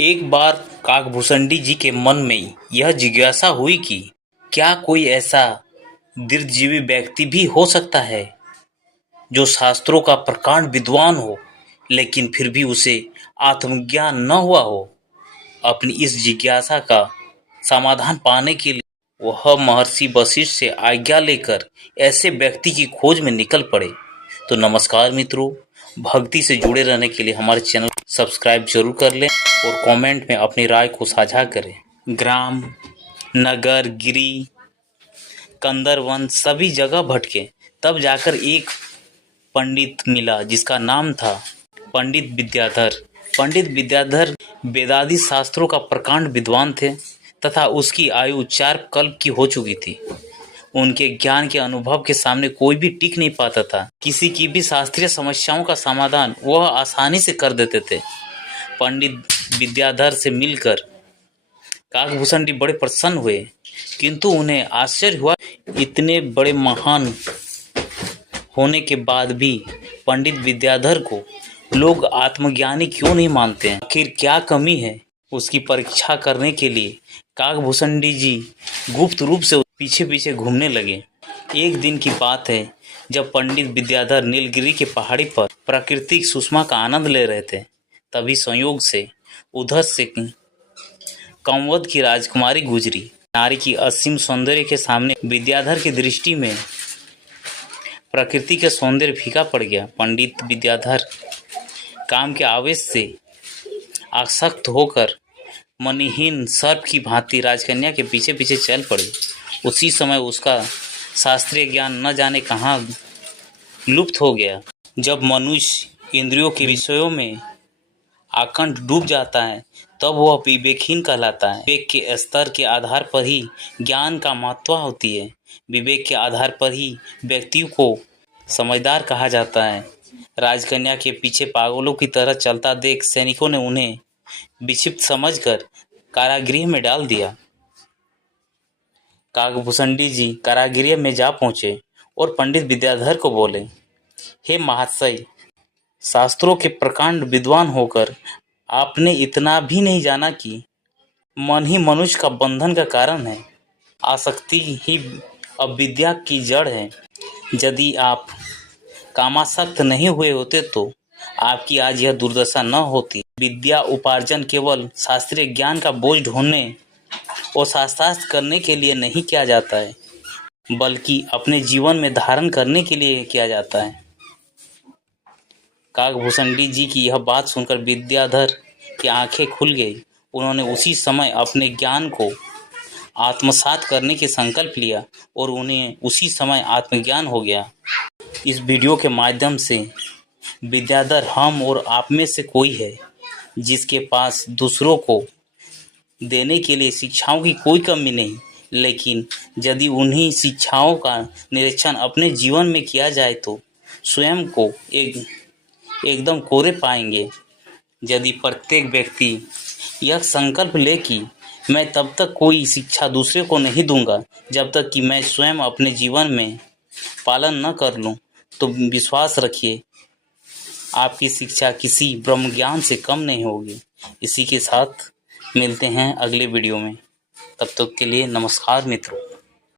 एक बार काकभूषणी जी के मन में यह जिज्ञासा हुई कि क्या कोई ऐसा दीर्घजीवी व्यक्ति भी हो सकता है जो शास्त्रों का प्रकांड विद्वान हो, लेकिन फिर भी उसे आत्मज्ञान न हुआ हो। अपनी इस जिज्ञासा का समाधान पाने के लिए वह महर्षि वशिष्ठ से आज्ञा लेकर ऐसे व्यक्ति की खोज में निकल पड़े। तो नमस्कार मित्रों, भक्ति से जुड़े रहने के लिए हमारे चैनल को सब्सक्राइब जरूर कर लें और कमेंट में अपनी राय को साझा करें। ग्राम, नगर, गिरी, कंदर, वन सभी जगह भटके, तब जाकर एक पंडित मिला जिसका नाम था पंडित विद्याधर। पंडित विद्याधर वेदादि शास्त्रों का प्रकांड विद्वान थे तथा उसकी आयु 4 कल्प की हो चुकी थी। उनके ज्ञान के अनुभव के सामने कोई भी टिक नहीं पाता था। किसी की भी शास्त्रीय समस्याओं का समाधान वह आसानी से कर देते थे। पंडित विद्याधर से मिलकर काकभूषण जी बड़े प्रसन्न हुए, किंतु उन्हें आश्चर्य हुआ, इतने बड़े महान होने के बाद भी पंडित विद्याधर को लोग आत्मज्ञानी क्यों नहीं मानते हैं? आखिर क्या कमी है? उसकी परीक्षा करने के लिए काकभूषणी जी गुप्त रूप से पीछे पीछे घूमने लगे। एक दिन की बात है जब पंडित विद्याधर नीलगिरी के पहाड़ी पर प्राकृतिक सुषमा का आनंद ले रहे थे, तभी संयोग से उधर से कंवद की राजकुमारी गुजरी। नारी की असीम सौंदर्य के सामने विद्याधर की दृष्टि में प्रकृति का सौंदर्य फीका पड़ गया। पंडित विद्याधर काम के आवेश से आसक्त होकर मनहीन सर्प की भांति राजकन्या के पीछे पीछे चल पड़े। उसी समय उसका शास्त्रीय ज्ञान न जाने कहाँ लुप्त हो गया। जब मनुष्य इंद्रियों के विषयों में आकंठ डूब जाता है तब वह विवेकहीन कहलाता है। विवेक के स्तर के आधार पर ही ज्ञान का महत्व होती है। विवेक के आधार पर ही व्यक्ति को समझदार कहा जाता है। राजकन्या के पीछे पागलों की तरह चलता देख सैनिकों ने उन्हें विक्षिप्त समझकर कारागृह में डाल दिया। काकभूषणी जी कारागृह में जा पहुंचे और पंडित विद्याधर को बोले, हे महाशय, शास्त्रों के प्रकांड विद्वान होकर आपने इतना भी नहीं जाना कि मन ही मनुष्य का बंधन का कारण है। आसक्ति ही अविद्या की जड़ है। यदि आप कामासक्त नहीं हुए होते तो आपकी आज यह दुर्दशा न होती। विद्या उपार्जन केवल शास्त्रीय ज्ञान का बोझ ढोने और शास्त्रार्थ करने के लिए नहीं किया जाता है, बल्कि अपने जीवन में धारण करने के लिए किया जाता है। काकभूषणी जी की यह बात सुनकर विद्याधर की आंखें खुल गई। उन्होंने उसी समय अपने ज्ञान को आत्मसात करने के संकल्प लिया और उन्हें उसी समय आत्मज्ञान हो गया। इस वीडियो के माध्यम से विद्याधर हम और आप में से कोई है जिसके पास दूसरों को देने के लिए शिक्षाओं की कोई कमी नहीं, लेकिन यदि उन्हीं शिक्षाओं का निरीक्षण अपने जीवन में किया जाए तो स्वयं को एकदम कोरे पाएंगे। यदि प्रत्येक व्यक्ति यह संकल्प ले कि मैं तब तक कोई शिक्षा दूसरे को नहीं दूंगा जब तक कि मैं स्वयं अपने जीवन में पालन न कर लूं, तो विश्वास रखिए आपकी शिक्षा किसी ब्रह्म ज्ञान से कम नहीं होगी। इसी के साथ मिलते हैं अगले वीडियो में। तब तक के लिए नमस्कार मित्रों।